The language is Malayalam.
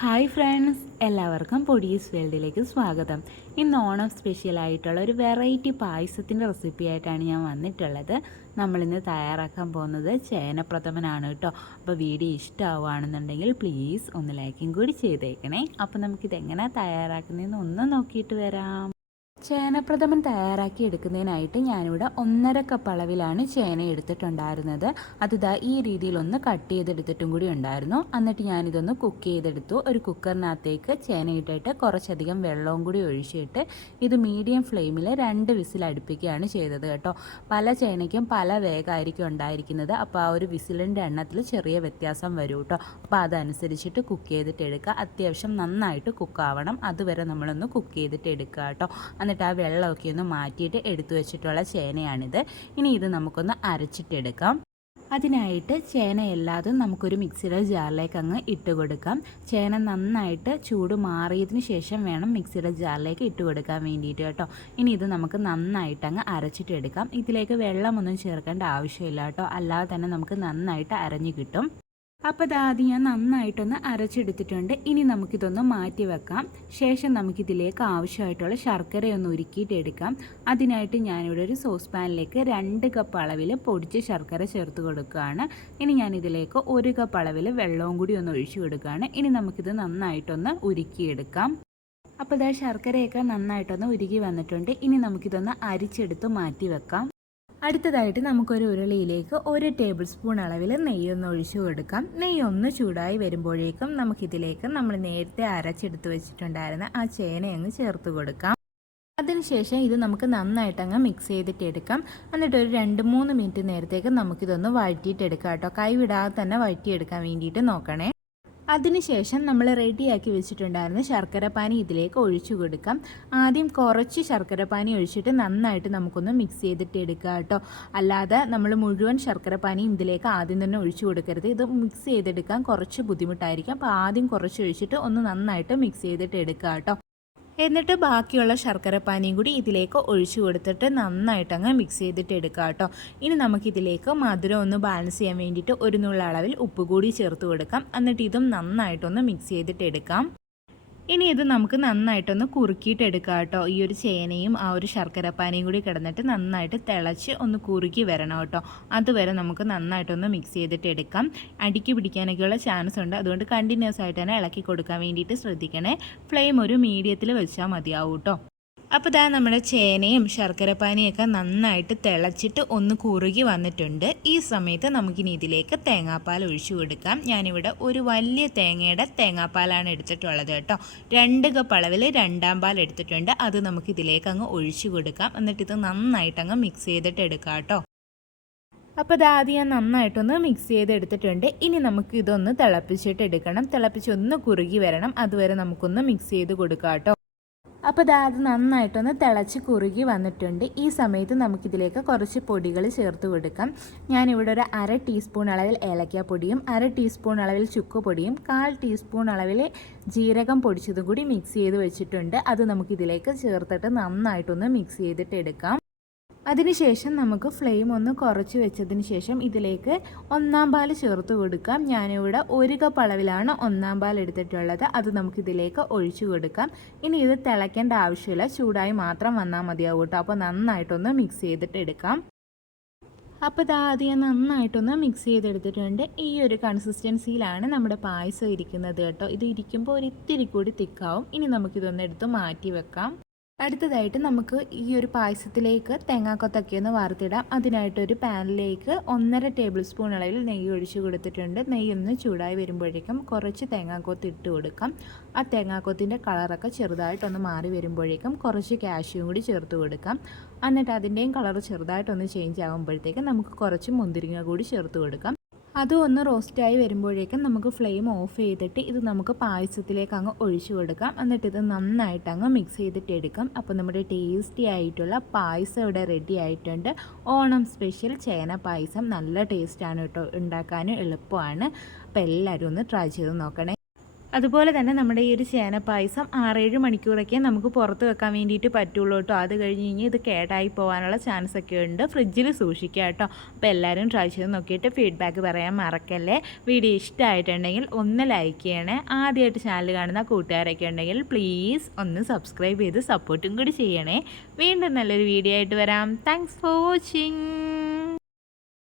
ഹായ് ഫ്രണ്ട്സ് എല്ലാവർക്കും പൊടീസ് വേൾഡിലേക്ക് സ്വാഗതം. ഇന്ന് ഓണം സ്പെഷ്യൽ ആയിട്ടുള്ള ഒരു വെറൈറ്റി പായസത്തിന്റെ റെസിപ്പി ആയിട്ടാണ് ഞാൻ വന്നിട്ടുള്ളത്. നമ്മളിന്ന് തയ്യാറാക്കാൻ പോകുന്നത് ചേനപ്രഥമനാണ് കേട്ടോ. അപ്പോൾ വീഡിയോ ഇഷ്ടമാവുകയാണെന്നുണ്ടെങ്കിൽ പ്ലീസ് ഒന്ന് ലൈക്കും കൂടി ചെയ്തേക്കണേ. അപ്പോൾ നമുക്കിത് എങ്ങനെയാണ് തയ്യാറാക്കുന്നതെന്ന് ഒന്ന് നോക്കിയിട്ട് വരാം. ചേനപ്രഥമൻ തയ്യാറാക്കി എടുക്കുന്നതിനായിട്ട് ഞാനിവിടെ ഒന്നര കപ്പ് അളവിലാണ് ചേന എടുത്തിട്ടുണ്ടായിരുന്നത്. അത് ഇതാ ഈ രീതിയിൽ ഒന്ന് കട്ട് ചെയ്തെടുത്തിട്ടും കൂടി ഉണ്ടായിരുന്നു. എന്നിട്ട് ഞാനിതൊന്ന് കുക്ക് ചെയ്തെടുത്തു. ഒരു കുക്കറിനകത്തേക്ക് ചേന ഇട്ടിട്ട് കുറച്ചധികം വെള്ളവും കൂടി ഒഴിച്ചിട്ട് ഇത് മീഡിയം ഫ്ലെയിമിൽ രണ്ട് വിസിൽ അടുപ്പിക്കുകയാണ് ചെയ്തത് കേട്ടോ. പല ചേനയ്ക്കും പല വേഗമായിരിക്കും ഉണ്ടായിരിക്കുന്നത്. അപ്പോൾ ആ ഒരു വിസിലിന്റെ എണ്ണത്തിൽ ചെറിയ വ്യത്യാസം വരും കേട്ടോ. അപ്പോൾ അതനുസരിച്ചിട്ട് കുക്ക് ചെയ്തിട്ട് എടുക്കുക. അത്യാവശ്യം നന്നായിട്ട് കുക്കാവണം അതുവരെ നമ്മളൊന്ന് കുക്ക് ചെയ്തിട്ട് എടുക്കുക കേട്ടോ. എന്നിട്ട് ആ വെള്ളമൊക്കെ ഒന്ന് മാറ്റിയിട്ട് എടുത്തു വെച്ചിട്ടുള്ള ചേനയാണിത്. ഇനി ഇത് നമുക്കൊന്ന് അരച്ചിട്ടെടുക്കാം. അതിനായിട്ട് ചേന എല്ലാതും നമുക്കൊരു മിക്സിയുടെ ജാറിലേക്ക് അങ്ങ് ഇട്ട് കൊടുക്കാം. ചേന നന്നായിട്ട് ചൂട് മാറിയതിന് ശേഷം വേണം മിക്സിയുടെ ജാറിലേക്ക് ഇട്ട് കൊടുക്കാൻ വേണ്ടിയിട്ട് കേട്ടോ. ഇനി ഇത് നമുക്ക് നന്നായിട്ട് അങ്ങ് അരച്ചിട്ടെടുക്കാം. ഇതിലേക്ക് വെള്ളമൊന്നും ചേർക്കേണ്ട ആവശ്യമില്ല കേട്ടോ. അല്ലാതെ തന്നെ നമുക്ക് നന്നായിട്ട് അരഞ്ഞു കിട്ടും. അപ്പോൾ ഇതാദ്യം ഞാൻ നന്നായിട്ടൊന്ന് അരച്ചെടുത്തിട്ടുണ്ട്. ഇനി നമുക്കിതൊന്ന് മാറ്റി വെക്കാം. ശേഷം നമുക്കിതിലേക്ക് ആവശ്യമായിട്ടുള്ള ശർക്കരയൊന്ന് ഉരുക്കിയിട്ടെടുക്കാം അതിനായിട്ട് ഞാനിവിടെ ഒരു സോസ് പാനിലേക്ക് രണ്ട് കപ്പ് അളവിൽ പൊടിച്ച് ശർക്കര ചേർത്ത് കൊടുക്കുകയാണ്. ഇനി ഞാനിതിലേക്ക് ഒരു കപ്പ് അളവിൽ വെള്ളവും കൂടി ഒന്ന് ഒഴിച്ചു കൊടുക്കുകയാണ്. ഇനി നമുക്കിത് നന്നായിട്ടൊന്ന് ഉരുക്കിയെടുക്കാം. അപ്പോൾ ഇതാ ശർക്കരയൊക്കെ നന്നായിട്ടൊന്ന് ഉരുകി വന്നിട്ടുണ്ട്. ഇനി നമുക്കിതൊന്ന് അരിച്ചെടുത്ത് മാറ്റി വെക്കാം. അടുത്തതായിട്ട് നമുക്കൊരു ഉരുളിയിലേക്ക് ഒരു ടേബിൾ സ്പൂൺ അളവിൽ നെയ്യൊന്ന് ഒഴിച്ചു കൊടുക്കാം. നെയ്യ് ഒന്ന് ചൂടായി വരുമ്പോഴേക്കും നമുക്കിതിലേക്ക് നമ്മൾ നേരത്തെ അരച്ചെടുത്ത് വെച്ചിട്ടുണ്ടായിരുന്ന ആ ചേന അങ്ങ് ചേർത്ത് കൊടുക്കാം. അതിനുശേഷം ഇത് നമുക്ക് നന്നായിട്ടങ്ങ് മിക്സ് ചെയ്തിട്ട് എടുക്കാം. എന്നിട്ട് ഒരു രണ്ട് മൂന്ന് മിനിറ്റ് നേരത്തേക്ക് നമുക്കിതൊന്ന് വഴറ്റിയിട്ടെടുക്കാം കേട്ടോ. കൈവിടാതെ തന്നെ വഴറ്റിയെടുക്കാൻ വേണ്ടിയിട്ട് നോക്കണേ. അതിനുശേഷം നമ്മൾ റെഡിയാക്കി വെച്ചിട്ടുണ്ടായിരുന്ന ശർക്കരപ്പാനി ഇതിലേക്ക് ഒഴിച്ചു കൊടുക്കാം. ആദ്യം കുറച്ച് ശർക്കരപ്പാനി ഒഴിച്ചിട്ട് നന്നായിട്ട് നമുക്കൊന്ന് മിക്സ് ചെയ്തിട്ട് എടുക്കുക കേട്ടോ. അല്ലാതെ നമ്മൾ മുഴുവൻ ശർക്കരപ്പാനിയും ഇതിലേക്ക് ആദ്യം തന്നെ ഒഴിച്ചു കൊടുക്കരുത്. ഇത് മിക്സ് ചെയ്തെടുക്കാൻ കുറച്ച് ബുദ്ധിമുട്ടായിരിക്കും. അപ്പോൾ ആദ്യം കുറച്ച് ഒഴിച്ചിട്ട് ഒന്ന് നന്നായിട്ട് മിക്സ് ചെയ്തിട്ട് എടുക്കുക കേട്ടോ. എന്നിട്ട് ബാക്കിയുള്ള ശർക്കരപ്പാനിയും കൂടി ഇതിലേക്ക് ഒഴിച്ചു കൊടുത്തിട്ട് നന്നായിട്ട് അങ്ങ് മിക്സ് ചെയ്തിട്ട് എടുക്കുക കേട്ടോ. ഇനി നമുക്കിതിലേക്ക് മധുരം ഒന്ന് ബാലൻസ് ചെയ്യാൻ വേണ്ടിയിട്ട് ഒരു നുള്ള അളവിൽ ഉപ്പ് കൂടി ചേർത്ത് കൊടുക്കാം. എന്നിട്ട് ഇതും നന്നായിട്ടൊന്ന് മിക്സ് ചെയ്തിട്ട് എടുക്കാം. ഇനി ഇത് നമുക്ക് നന്നായിട്ടൊന്ന് കുറുക്കിയിട്ട് എടുക്കാം കേട്ടോ. ഈ ഒരു ചേനയും ആ ഒരു ശർക്കരപ്പാനയും കൂടി കിടന്നിട്ട് നന്നായിട്ട് തിളച്ച് ഒന്ന് കുറുക്കി വരണം കേട്ടോ. അതുവരെ നമുക്ക് നന്നായിട്ടൊന്ന് മിക്സ് ചെയ്തിട്ട് എടുക്കാം അടിക്ക് പിടിക്കാനൊക്കെയുള്ള ചാൻസ് ഉണ്ട്. അതുകൊണ്ട് കണ്ടിന്യൂസ് ആയിട്ട് തന്നെ ഇളക്കി കൊടുക്കാൻ വേണ്ടിയിട്ട് ശ്രദ്ധിക്കണേ. ഫ്ലെയിം ഒരു മീഡിയത്തിൽ വെച്ചാൽ മതിയാവും കേട്ടോ. അപ്പോൾ ഇതാ നമ്മുടെ ചേനയും ശർക്കരപ്പാനിയൊക്കെ നന്നായിട്ട് തിളച്ചിട്ട് ഒന്ന് കുറുകി വന്നിട്ടുണ്ട്. ഈ സമയത്ത് നമുക്കിനി ഇതിലേക്ക് തേങ്ങാപ്പാൽ ഒഴിച്ചു കൊടുക്കാം. ഞാനിവിടെ ഒരു വലിയ തേങ്ങയുടെ തേങ്ങാപ്പാലാണ് എടുത്തിട്ടുള്ളത് കേട്ടോ. രണ്ട് കപ്പ് അളവിൽ രണ്ടാം പാൽ എടുത്തിട്ടുണ്ട്. അത് നമുക്ക് ഇതിലേക്ക് അങ്ങ് ഒഴിച്ചു കൊടുക്കാം. എന്നിട്ട് ഇത് നന്നായിട്ട് അങ്ങ് മിക്സ് ചെയ്തിട്ട് എടുക്കാം കേട്ടോ. അപ്പോൾ ഇത് ആദ്യം നന്നായിട്ടൊന്ന് മിക്സ് ചെയ്ത് എടുത്തിട്ടുണ്ട്. ഇനി നമുക്ക് ഇതൊന്ന് തിളപ്പിച്ചിട്ട് എടുക്കണം. തിളപ്പിച്ച് ഒന്ന് കുറുകി വരണം. അതുവരെ നമുക്കൊന്ന് മിക്സ് ചെയ്ത് കൊടുക്കാം കേട്ടോ. അപ്പോൾ ഇതാ അത് നന്നായിട്ടൊന്ന് തിളച്ച് കുറുകി വന്നിട്ടുണ്ട്. ഈ സമയത്ത് നമുക്കിതിലേക്ക് കുറച്ച് പൊടികൾ ചേർത്ത് കൊടുക്കാം. ഞാനിവിടെ ഒരു അര ടീസ്പൂൺ അളവിൽ ഏലക്കാപ്പൊടിയും അര ടീസ്പൂൺ അളവിൽ ചുക്ക് പൊടിയും കാൽ ടീസ്പൂൺ അളവിൽ ജീരകം പൊടിച്ചതും കൂടി മിക്സ് ചെയ്ത് വെച്ചിട്ടുണ്ട്. അത് നമുക്കിതിലേക്ക് ചേർത്തിട്ട് നന്നായിട്ടൊന്ന് മിക്സ് ചെയ്തിട്ട് എടുക്കാം. അതിനുശേഷം നമുക്ക് ഫ്ലെയിം ഒന്ന് കുറച്ച് വെച്ചതിന് ശേഷം ഇതിലേക്ക് ഒന്നാം പാൽ ചേർത്ത് കൊടുക്കാം. ഞാനിവിടെ ഒരു കപ്പ് അളവിലാണ് ഒന്നാം പാൽ എടുത്തിട്ടുള്ളത്. അത് നമുക്കിതിലേക്ക് ഒഴിച്ചു കൊടുക്കാം. ഇനി ഇത് തിളയ്ക്കേണ്ട ആവശ്യമില്ല. ചൂടായി മാത്രം വന്നാൽ മതിയാവും കേട്ടോ. അപ്പോൾ നന്നായിട്ടൊന്ന് മിക്സ് ചെയ്തിട്ട് എടുക്കാം. അപ്പോൾ ഇത് ആദ്യം നന്നായിട്ടൊന്ന് മിക്സ് ചെയ്തെടുത്തിട്ടുണ്ട്. ഈ ഒരു കൺസിസ്റ്റൻസിയിലാണ് നമ്മുടെ പായസം ഇരിക്കുന്നത് കേട്ടോ. ഇത് ഇരിക്കുമ്പോൾ ഒരു ഇത്തിരി കൂടി തിക്കാവും. ഇനി നമുക്കിതൊന്ന് എടുത്ത് മാറ്റി വെക്കാം. അടുത്തതായിട്ട് നമുക്ക് ഈ ഒരു പായസത്തിലേക്ക് തേങ്ങാക്കൊത്തൊക്കെ ഒന്ന് വാർത്തിടാം. അതിനായിട്ട് ഒരു പാനിലേക്ക് ഒന്നര ടേബിൾ സ്പൂൺ അളവിൽ നെയ്യ് ഒഴിച്ച് കൊടുത്തിട്ടുണ്ട്. നെയ്യ് ഒന്ന് ചൂടായി വരുമ്പോഴേക്കും കുറച്ച് തേങ്ങാക്കൊത്ത് ഇട്ട് കൊടുക്കാം. ആ തേങ്ങാക്കൊത്തിന്റെ കളറൊക്കെ ചെറുതായിട്ടൊന്ന് മാറി വരുമ്പോഴേക്കും കുറച്ച് കാഷ്യൂം കൂടി ചേർത്ത് കൊടുക്കാം. എന്നിട്ട് അതിന്റെയും കളർ ചെറുതായിട്ടൊന്ന് ചേഞ്ച് ആകുമ്പോഴത്തേക്കും നമുക്ക് കുറച്ച് മുന്തിരിങ്ങ കൂടി ചേർത്ത് കൊടുക്കാം. അതും ഒന്ന് റോസ്റ്റായി വരുമ്പോഴേക്കും നമുക്ക് ഫ്ലെയിം ഓഫ് ചെയ്തിട്ട് ഇത് നമുക്ക് പായസത്തിലേക്ക് അങ്ങ് ഒഴിച്ചു കൊടുക്കാം. എന്നിട്ട് ഇത് നന്നായിട്ട് അങ്ങ് മിക്സ് ചെയ്തിട്ട് എടുക്കാം. അപ്പോൾ നമ്മുടെ ടേസ്റ്റി ആയിട്ടുള്ള പായസം ഇവിടെ റെഡി ആയിട്ടുണ്ട്. ഓണം സ്പെഷ്യൽ ചേന പായസം നല്ല ടേസ്റ്റാണ് കേട്ടോ. ഉണ്ടാക്കാനും എളുപ്പമാണ്. അപ്പോൾ എല്ലാവരും ഒന്ന് ട്രൈ ചെയ്ത് നോക്കണേ. അതുപോലെ തന്നെ നമ്മുടെ ഈ ഒരു ചേന പായസം ആറേഴ് മണിക്കൂറൊക്കെ നമുക്ക് പുറത്ത് വെക്കാൻ വേണ്ടിയിട്ട് പറ്റുള്ളൂ കേട്ടോ. അത് കഴിഞ്ഞ് കഴിഞ്ഞാൽ ഇത് കേടായി പോകാനുള്ള ചാൻസ് ഒക്കെ ഉണ്ട്. ഫ്രിഡ്ജിൽ സൂക്ഷിക്കുക കേട്ടോ. അപ്പോൾ എല്ലാവരും ട്രൈ ചെയ്ത് നോക്കിയിട്ട് ഫീഡ്ബാക്ക് പറയാൻ മറക്കല്ലേ. വീഡിയോ ഇഷ്ടമായിട്ടുണ്ടെങ്കിൽ ഒന്ന് ലൈക്ക് ചെയ്യണേ. ആദ്യമായിട്ട് ചാനൽ കാണുന്ന കൂട്ടുകാരൊക്കെ ഉണ്ടെങ്കിൽ പ്ലീസ് ഒന്ന് സബ്സ്ക്രൈബ് ചെയ്ത് സപ്പോർട്ടും കൂടി ചെയ്യണേ. വീണ്ടും നല്ലൊരു വീഡിയോ ആയിട്ട് വരാം. Thanks for watching